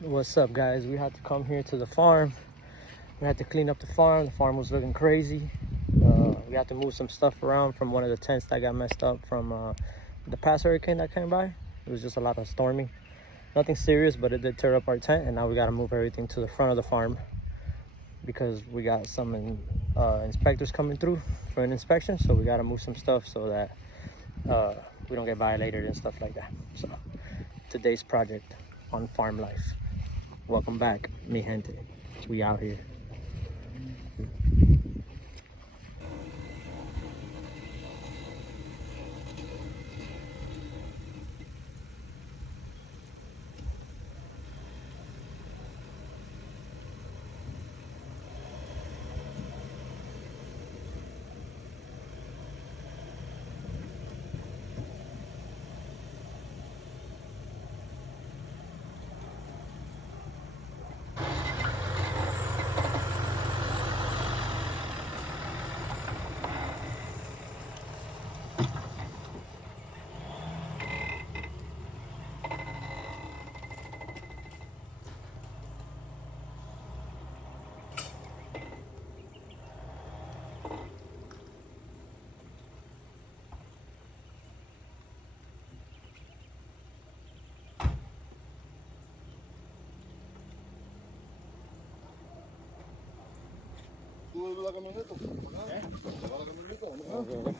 What's up, guys? We had to come here to the farm. We had to clean up the farm. The farm was looking crazy. We had to move some stuff around from one of the tents that got messed up from the past hurricane that came by. It was just a lot of storming. Nothing serious, but it did tear up our tent, and now we got to move everything to the front of the farm because we got some inspectors coming through for an inspection. So we got to move some stuff so that we don't get violated and stuff like that. So today's project on farm life. Welcome back, Mi Genté. We out here. La camioneta, la camioneta, ¿no?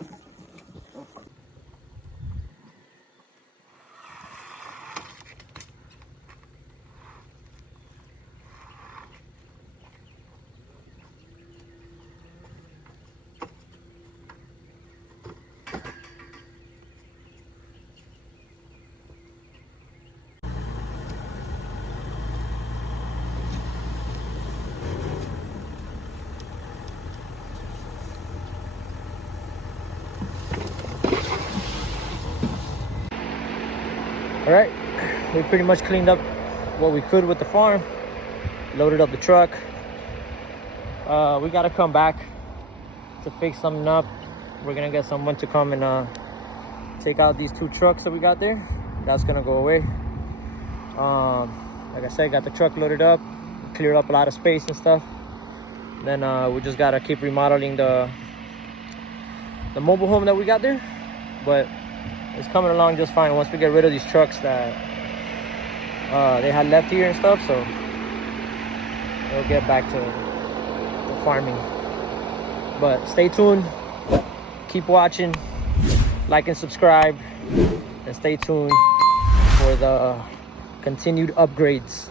All right, we pretty much cleaned up what we could with the farm, loaded up the truck. We gotta come back to fix something up. We're gonna get someone to come and take out these two trucks that we got there. That's gonna go away. Like I said, got the truck loaded up, cleared up a lot of space and stuff. Then we just gotta keep remodeling the mobile home that we got there, but it's coming along just fine once we get rid of these trucks that they had left here and stuff. So we'll get back to farming. But stay tuned, keep watching, like and subscribe, and stay tuned for the continued upgrades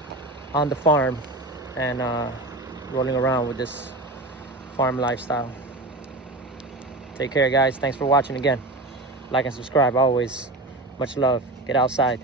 on the farm and rolling around with this farm lifestyle. Take care, guys. Thanks for watching again. Like and subscribe always. Much love. Get outside.